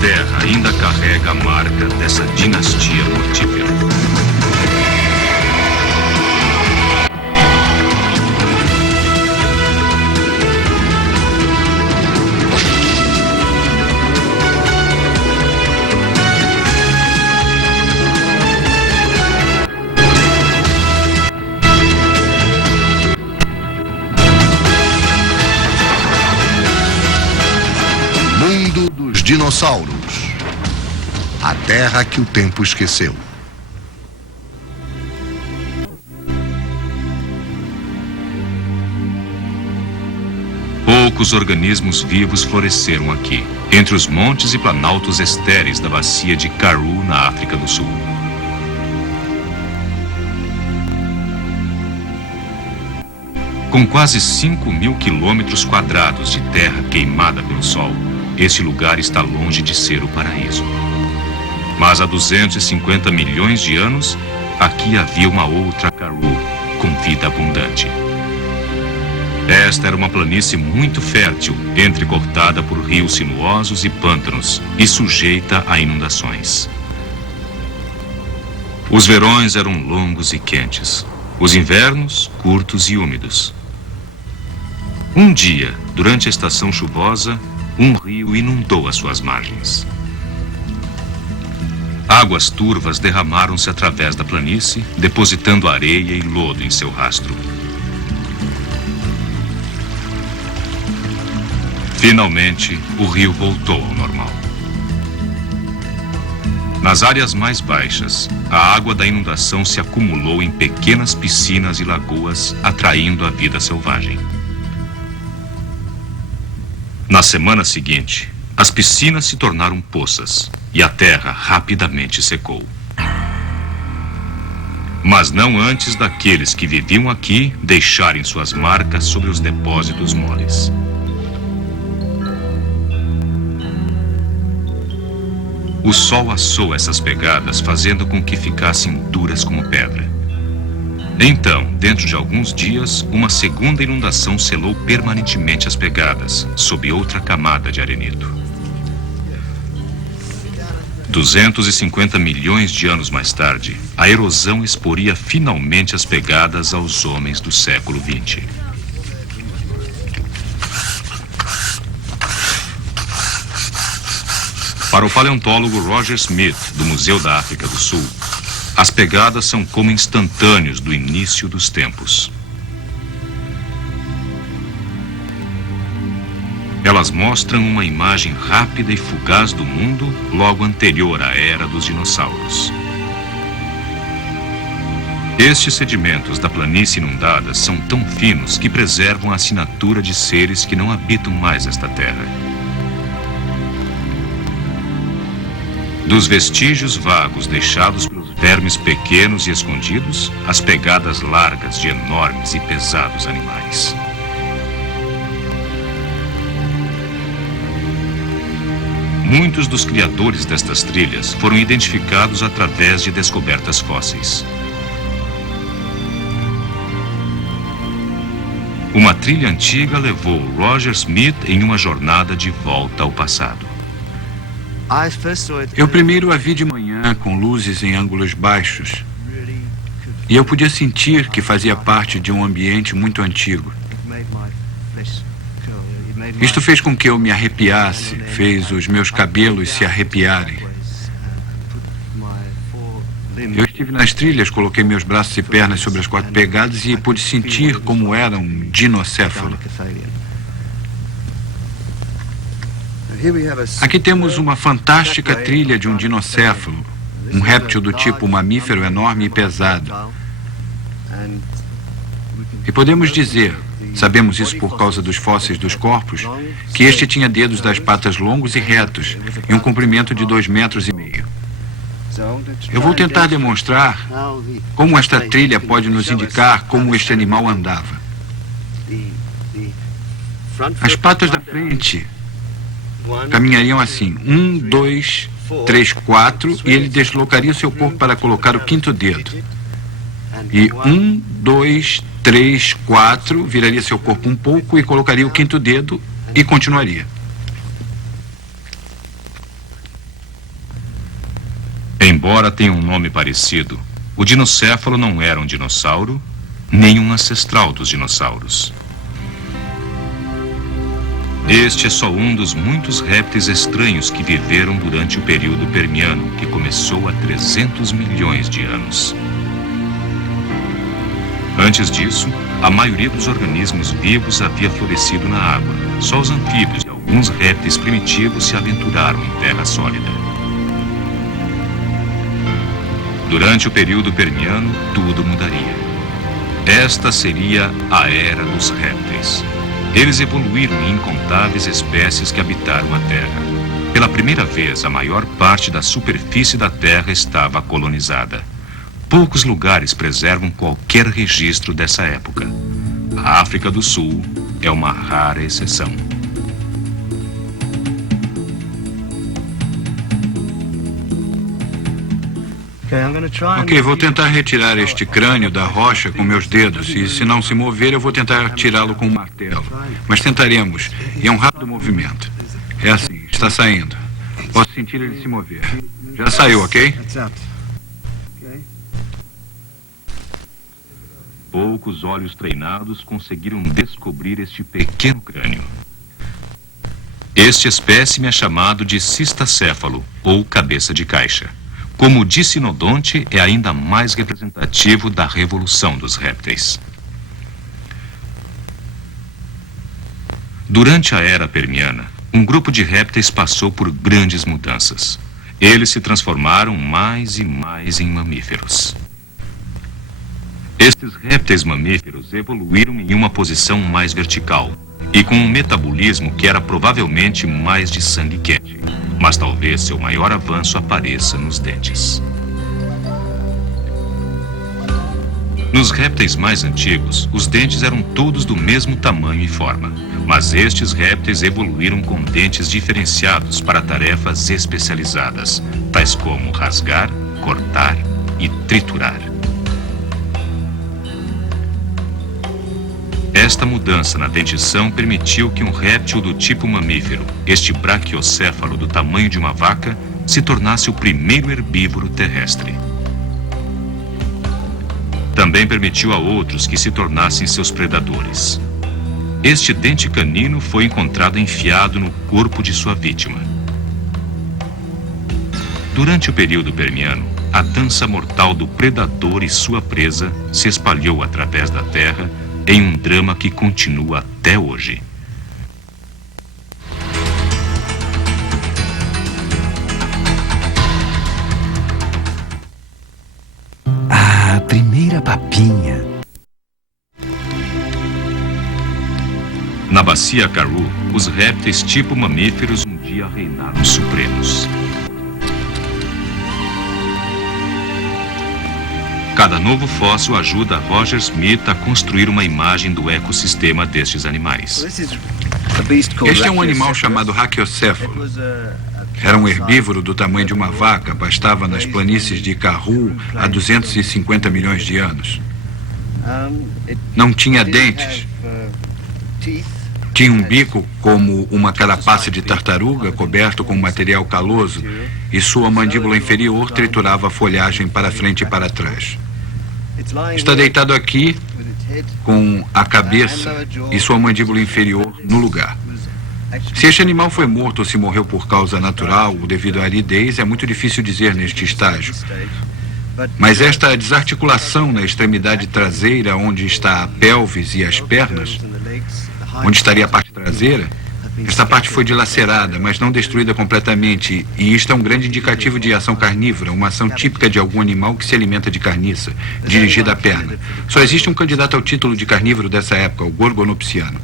Terra ainda carrega a marca dessa dinastia mortífera. Mundo dos dinossauros. A terra que o tempo esqueceu. Poucos organismos vivos floresceram aqui, entre os montes e planaltos estéreis da bacia de Karoo, na África do Sul. Com quase 5.000 quilômetros quadrados de terra queimada pelo sol, este lugar está longe de ser o paraíso. Mas há 250 milhões de anos, aqui havia uma outra Karoo, com vida abundante. Esta era uma planície muito fértil, entrecortada por rios sinuosos e pântanos, e sujeita a inundações. Os verões eram longos e quentes, os invernos curtos e úmidos. Um dia, durante a estação chuvosa, um rio inundou as suas margens. Águas turvas derramaram-se através da planície, depositando areia e lodo em seu rastro. Finalmente, o rio voltou ao normal. Nas áreas mais baixas, a água da inundação se acumulou em pequenas piscinas e lagoas, atraindo a vida selvagem. Na semana seguinte, as piscinas se tornaram poças e a terra rapidamente secou. Mas não antes daqueles que viviam aqui deixarem suas marcas sobre os depósitos moles. O sol assou essas pegadas, fazendo com que ficassem duras como pedra. Então, dentro de alguns dias, uma segunda inundação selou permanentemente as pegadas, sob outra camada de arenito. 250 milhões de anos mais tarde, a erosão exporia finalmente as pegadas aos homens do século XX. Para o paleontólogo Roger Smith, do Museu da África do Sul, as pegadas são como instantâneos do início dos tempos. Elas mostram uma imagem rápida e fugaz do mundo logo anterior à era dos dinossauros. Estes sedimentos da planície inundada são tão finos que preservam a assinatura de seres que não habitam mais esta terra. Dos vestígios vagos deixados pelos vermes pequenos e escondidos, as pegadas largas de enormes e pesados animais. Muitos dos criadores destas trilhas foram identificados através de descobertas fósseis. Uma trilha antiga levou Roger Smith em uma jornada de volta ao passado. Eu primeiro a vi de manhã com luzes em ângulos baixos. E eu podia sentir que fazia parte de um ambiente muito antigo. Isto fez com que eu me arrepiasse, fez os meus cabelos se arrepiarem. Eu estive nas trilhas, coloquei meus braços e pernas sobre as 4 pegadas e pude sentir como era um dinocéfalo. Aqui temos uma fantástica trilha de um dinocéfalo, um réptil do tipo mamífero enorme e pesado. E podemos dizer, sabemos isso por causa dos fósseis dos corpos, que este tinha dedos das patas longos e retos e um comprimento de 2,5 metros. Eu vou tentar demonstrar como esta trilha pode nos indicar como este animal andava. As patas da frente caminhariam assim, 1, 2, 3, 4, e ele deslocaria o seu corpo para colocar o 5º dedo. E 1, 2, 3, 4, viraria seu corpo um pouco e colocaria o 5º dedo e continuaria. Embora tenha um nome parecido, o dinocéfalo não era um dinossauro, nem um ancestral dos dinossauros. Este é só um dos muitos répteis estranhos que viveram durante o período Permiano, que começou há 300 milhões de anos. Antes disso, a maioria dos organismos vivos havia florescido na água. Só os anfíbios e alguns répteis primitivos se aventuraram em terra sólida. Durante o período Permiano, tudo mudaria. Esta seria a Era dos Répteis. Eles evoluíram em incontáveis espécies que habitaram a Terra. Pela primeira vez, a maior parte da superfície da Terra estava colonizada. Poucos lugares preservam qualquer registro dessa época. A África do Sul é uma rara exceção. Ok, vou tentar retirar este crânio da rocha com meus dedos. E se não se mover, eu vou tentar tirá-lo com um martelo. Mas tentaremos. E é um rápido movimento. É assim, está saindo. Posso sentir ele se mover. Já saiu, ok? Poucos olhos treinados conseguiram descobrir este pequeno crânio. Este espécime é chamado de cistacéfalo, ou cabeça de caixa. Como o dicinodonte é ainda mais representativo da revolução dos répteis. Durante a Era Permiana, um grupo de répteis passou por grandes mudanças. Eles se transformaram mais e mais em mamíferos. Estes répteis mamíferos evoluíram em uma posição mais vertical e com um metabolismo que era provavelmente mais de sangue quente. Mas talvez seu maior avanço apareça nos dentes. Nos répteis mais antigos, os dentes eram todos do mesmo tamanho e forma. Mas estes répteis evoluíram com dentes diferenciados para tarefas especializadas, tais como rasgar, cortar e triturar. Esta mudança na dentição permitiu que um réptil do tipo mamífero, este braquiocéfalo do tamanho de uma vaca, se tornasse o primeiro herbívoro terrestre. Também permitiu a outros que se tornassem seus predadores. Este dente canino foi encontrado enfiado no corpo de sua vítima. Durante o período Permiano, a dança mortal do predador e sua presa se espalhou através da terra em um drama que continua até hoje. A primeira papinha. Na bacia Karoo, os répteis tipo mamíferos um dia reinaram supremos. Cada novo fóssil ajuda Roger Smith a construir uma imagem do ecossistema destes animais. Este é um animal chamado raquiocéfalo. Era um herbívoro do tamanho de uma vaca, pastava nas planícies de Karoo há 250 milhões de anos. Não tinha dentes. Tinha um bico como uma carapaça de tartaruga coberto com material caloso e sua mandíbula inferior triturava a folhagem para frente e para trás. Está deitado aqui com a cabeça e sua mandíbula inferior no lugar. Se este animal foi morto ou se morreu por causa natural ou devido à aridez, é muito difícil dizer neste estágio. Mas esta desarticulação na extremidade traseira, onde está a pelvis e as pernas, onde estaria a parte traseira, esta parte foi dilacerada, mas não destruída completamente, e isto é um grande indicativo de ação carnívora, uma ação típica de algum animal que se alimenta de carniça, dirigida à perna. Só existe um candidato ao título de carnívoro dessa época, o gorgonopsiano.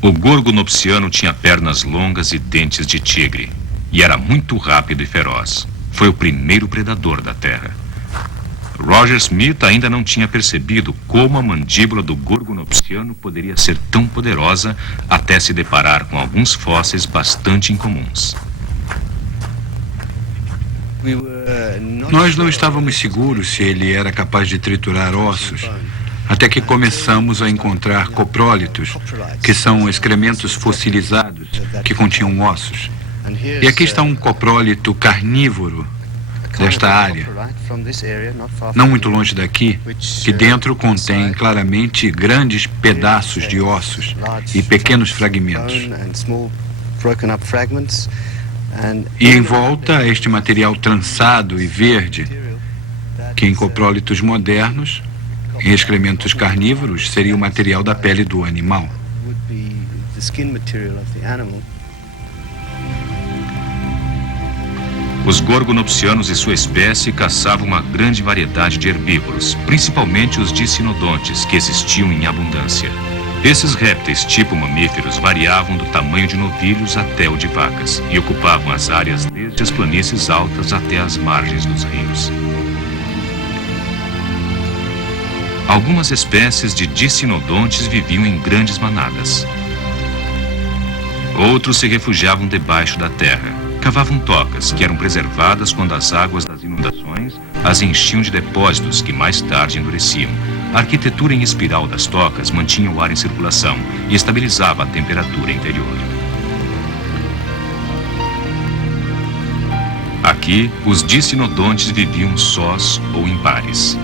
O gorgonopsiano tinha pernas longas e dentes de tigre, e era muito rápido e feroz. Foi o primeiro predador da Terra. Roger Smith ainda não tinha percebido como a mandíbula do gorgonopsiano poderia ser tão poderosa até se deparar com alguns fósseis bastante incomuns. Nós não estávamos seguros se ele era capaz de triturar ossos, até que começamos a encontrar coprólitos, que são excrementos fossilizados que continham ossos. E aqui está um coprólito carnívoro desta área, não muito longe daqui, que dentro contém claramente grandes pedaços de ossos e pequenos fragmentos. E em volta a este material trançado e verde, que em coprólitos modernos, em excrementos carnívoros, seria o material da pele do animal. Os gorgonopsianos e sua espécie caçavam uma grande variedade de herbívoros, principalmente os dicinodontes, que existiam em abundância. Esses répteis tipo mamíferos variavam do tamanho de novilhos até o de vacas e ocupavam as áreas desde as planícies altas até as margens dos rios. Algumas espécies de dicinodontes viviam em grandes manadas. Outros se refugiavam debaixo da terra. Cavavam tocas que eram preservadas quando as águas das inundações as enchiam de depósitos que mais tarde endureciam. A arquitetura em espiral das tocas mantinha o ar em circulação e estabilizava a temperatura interior. Aqui, os dicinodontes viviam sós ou em pares.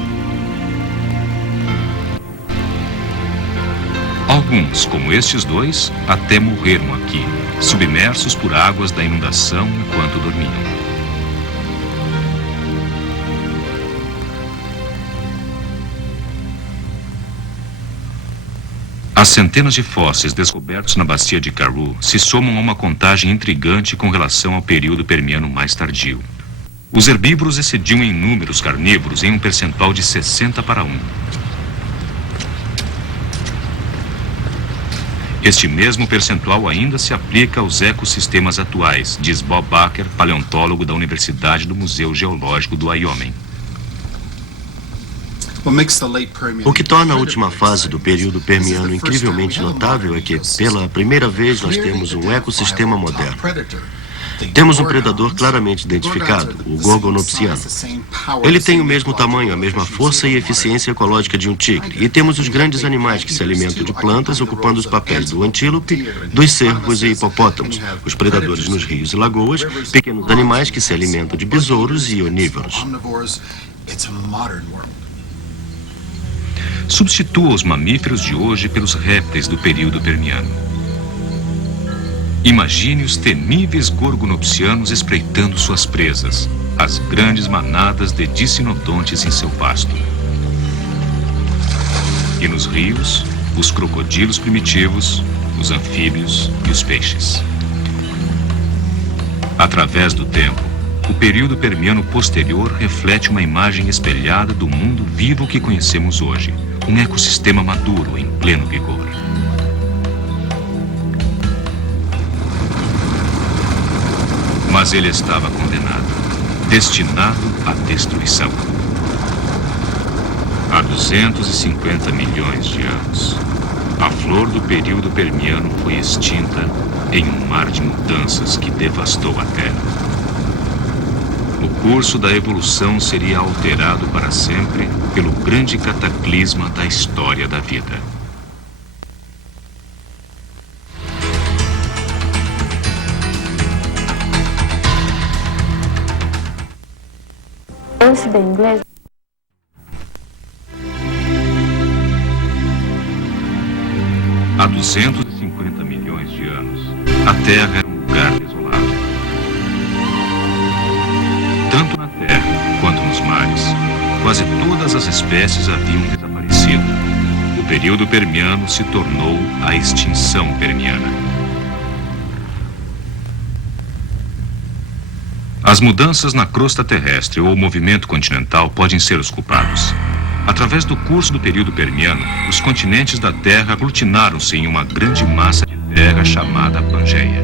Alguns, como estes dois, até morreram aqui, submersos por águas da inundação enquanto dormiam. As centenas de fósseis descobertos na bacia de Karoo se somam a uma contagem intrigante com relação ao período permiano mais tardio. Os herbívoros excediam em número os carnívoros em um percentual de 60:1. Este mesmo percentual ainda se aplica aos ecossistemas atuais, diz Bob Baker, paleontólogo da Universidade do Museu Geológico do Wyoming. O que torna a última fase do período permiano incrivelmente notável é que, pela primeira vez, nós temos um ecossistema moderno. Temos um predador claramente identificado, o gorgonopsiano. Ele tem o mesmo tamanho, a mesma força e eficiência ecológica de um tigre. E temos os grandes animais que se alimentam de plantas, ocupando os papéis do antílope, dos cervos e hipopótamos, os predadores nos rios e lagoas, pequenos animais que se alimentam de besouros e onívoros. Substitua os mamíferos de hoje pelos répteis do período permiano. Imagine os temíveis gorgonopsianos espreitando suas presas, as grandes manadas de dicinodontes em seu pasto. E nos rios, os crocodilos primitivos, os anfíbios e os peixes. Através do tempo, o período permiano posterior reflete uma imagem espelhada do mundo vivo que conhecemos hoje, um ecossistema maduro em pleno vigor. Mas ele estava condenado, destinado à destruição. Há 250 milhões de anos, a flor do período permiano foi extinta em um mar de mudanças que devastou a Terra. O curso da evolução seria alterado para sempre pelo grande cataclisma da história da vida. De inglés. Há 250 milhões de anos, a Terra era um lugar desolado. Tanto na Terra quanto nos mares, quase todas as espécies haviam desaparecido. O período permiano se tornou a extinção permiana. As mudanças na crosta terrestre ou o movimento continental podem ser os culpados. Através do curso do período permiano, os continentes da Terra aglutinaram-se em uma grande massa de terra chamada Pangeia.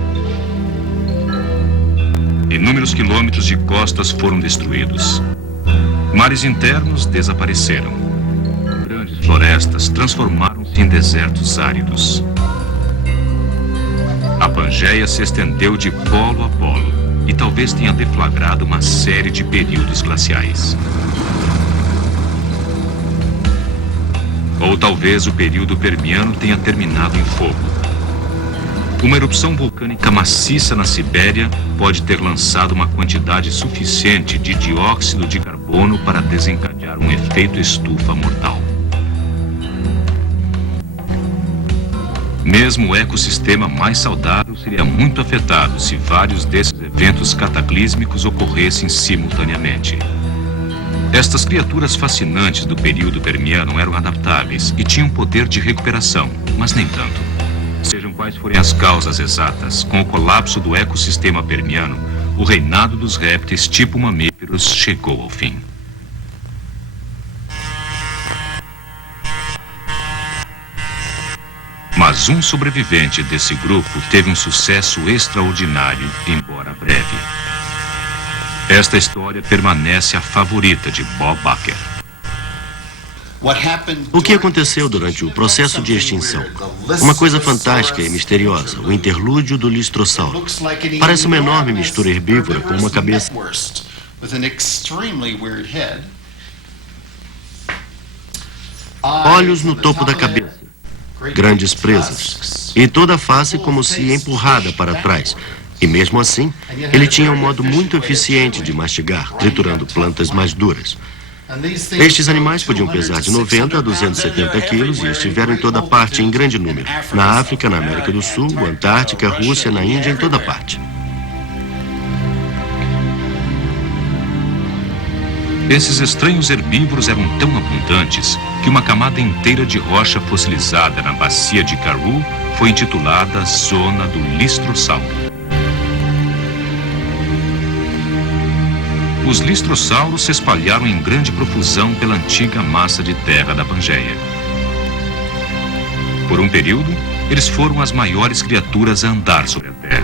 Inúmeros quilômetros de costas foram destruídos. Mares internos desapareceram. Grandes florestas transformaram-se em desertos áridos. A Pangeia se estendeu de polo a polo e talvez tenha deflagrado uma série de períodos glaciais. Ou talvez o período permiano tenha terminado em fogo. Uma erupção vulcânica maciça na Sibéria pode ter lançado uma quantidade suficiente de dióxido de carbono para desencadear um efeito estufa mortal. Mesmo o ecossistema mais saudável seria muito afetado se vários desses eventos cataclísmicos ocorressem simultaneamente. Estas criaturas fascinantes do período Permiano eram adaptáveis e tinham poder de recuperação, mas nem tanto. Sejam quais forem as causas exatas, com o colapso do ecossistema Permiano, o reinado dos répteis tipo mamíferos chegou ao fim. Mas um sobrevivente desse grupo teve um sucesso extraordinário, embora breve. Esta história permanece a favorita de Bob Baker. O que aconteceu durante o processo de extinção? Uma coisa fantástica e misteriosa, o interlúdio do listrossauro. Parece uma enorme mistura herbívora com uma cabeça. Olhos no topo da cabeça, grandes presas, e toda a face como se empurrada para trás. E mesmo assim, ele tinha um modo muito eficiente de mastigar, triturando plantas mais duras. Estes animais podiam pesar de 90 a 270 quilos e estiveram em toda parte em grande número. Na África, na América do Sul, Antártica, Rússia, na Índia, em toda parte. Esses estranhos herbívoros eram tão abundantes que uma camada inteira de rocha fossilizada na bacia de Karoo foi intitulada Zona do Listrossauro. Os listrossauros se espalharam em grande profusão pela antiga massa de terra da Pangeia. Por um período, eles foram as maiores criaturas a andar sobre a terra.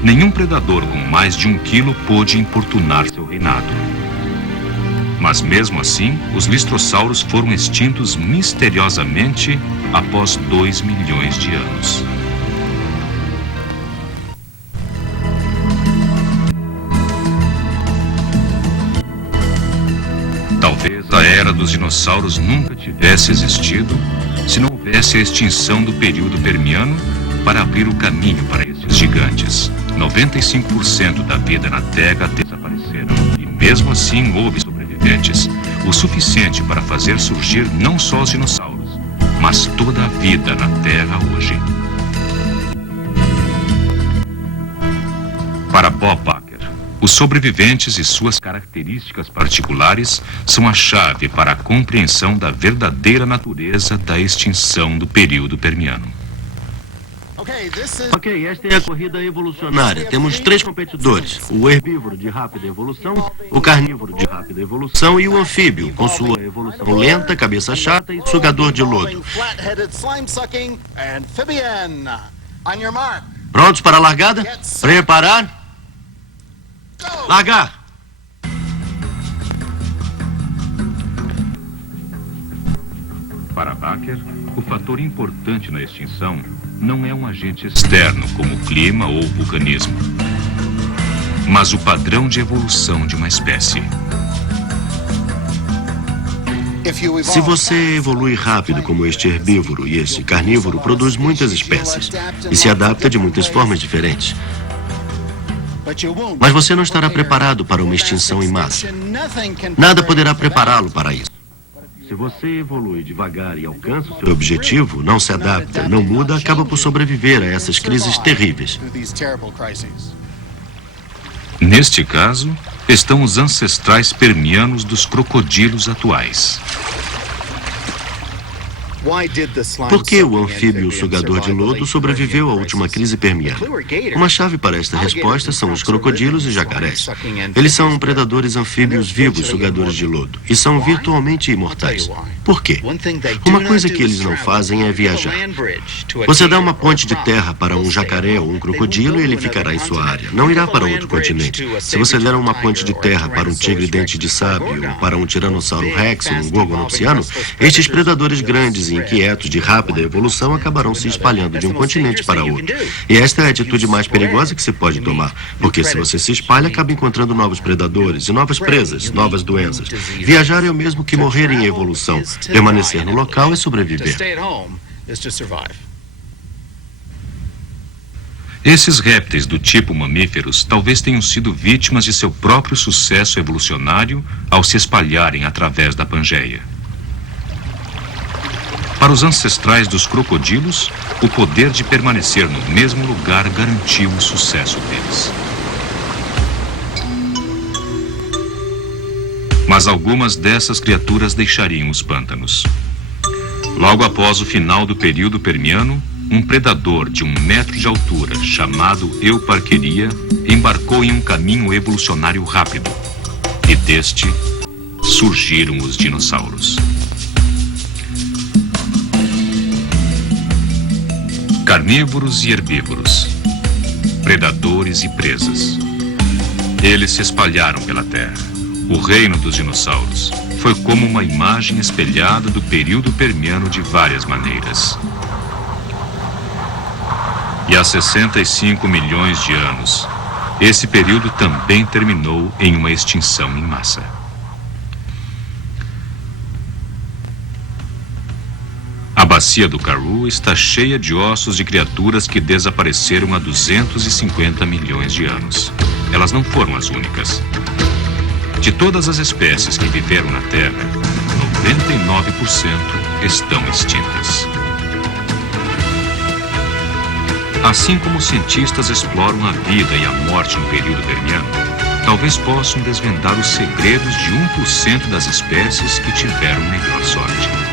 Nenhum predador com mais de 1 quilo pôde importunar seu reinado. Mas mesmo assim, os listrossauros foram extintos misteriosamente após 2 milhões de anos. Talvez a era dos dinossauros nunca tivesse existido se não houvesse a extinção do período Permiano para abrir o caminho para esses gigantes. 95% da vida na Terra desapareceram e mesmo assim houve sobreviventes, o suficiente para fazer surgir não só os dinossauros, mas toda a vida na Terra hoje. Para Bob Baker, os sobreviventes e suas características particulares são a chave para a compreensão da verdadeira natureza da extinção do período Permiano. Ok, esta é a corrida evolucionária. Temos 3 competidores: o herbívoro de rápida evolução, o carnívoro de rápida evolução e o anfíbio, com sua evolução lenta, cabeça chata e sugador de lodo. Prontos para a largada? Preparar? Largar! Para Baker, o fator importante na extinção não é um agente externo como o clima ou o vulcanismo, mas o padrão de evolução de uma espécie. Se você evolui rápido como este herbívoro e este carnívoro, produz muitas espécies e se adapta de muitas formas diferentes. Mas você não estará preparado para uma extinção em massa. Nada poderá prepará-lo para isso. Se você evolui devagar e alcança o seu objetivo, não se adapta, não muda, acaba por sobreviver a essas crises terríveis. Neste caso, estão os ancestrais permianos dos crocodilos atuais. Por que o anfíbio sugador de lodo sobreviveu à última crise permiana? Uma chave para esta resposta são os crocodilos e jacarés. Eles são predadores anfíbios vivos sugadores de lodo e são virtualmente imortais. Por quê? Uma coisa que eles não fazem é viajar. Você dá uma ponte de terra para um jacaré ou um crocodilo e ele ficará em sua área. Não irá para outro continente. Se você der uma ponte de terra para um tigre dente de sabre ou para um tiranossauro rex ou um gorgonopsiano, estes predadores grandes e inquietos de rápida evolução acabarão se espalhando de um continente para outro. E esta é a atitude mais perigosa que se pode tomar, porque se você se espalha, acaba encontrando novos predadores e novas presas, novas doenças. Viajar é o mesmo que morrer em evolução. Permanecer no local é sobreviver. Esses répteis do tipo mamíferos talvez tenham sido vítimas de seu próprio sucesso evolucionário ao se espalharem através da Pangeia. Para os ancestrais dos crocodilos, o poder de permanecer no mesmo lugar garantiu o sucesso deles. Mas algumas dessas criaturas deixariam os pântanos. Logo após o final do período Permiano, um predador de 1 metro de altura, chamado Euparqueria, embarcou em um caminho evolucionário rápido. E deste surgiram os dinossauros. Carnívoros e herbívoros, predadores e presas. Eles se espalharam pela Terra. O reino dos dinossauros foi como uma imagem espelhada do período Permiano de várias maneiras. E há 65 milhões de anos, esse período também terminou em uma extinção em massa. A bacia do Karoo está cheia de ossos de criaturas que desapareceram há 250 milhões de anos. Elas não foram as únicas. De todas as espécies que viveram na Terra, 99% estão extintas. Assim como os cientistas exploram a vida e a morte no período Permiano, talvez possam desvendar os segredos de 1% das espécies que tiveram melhor sorte.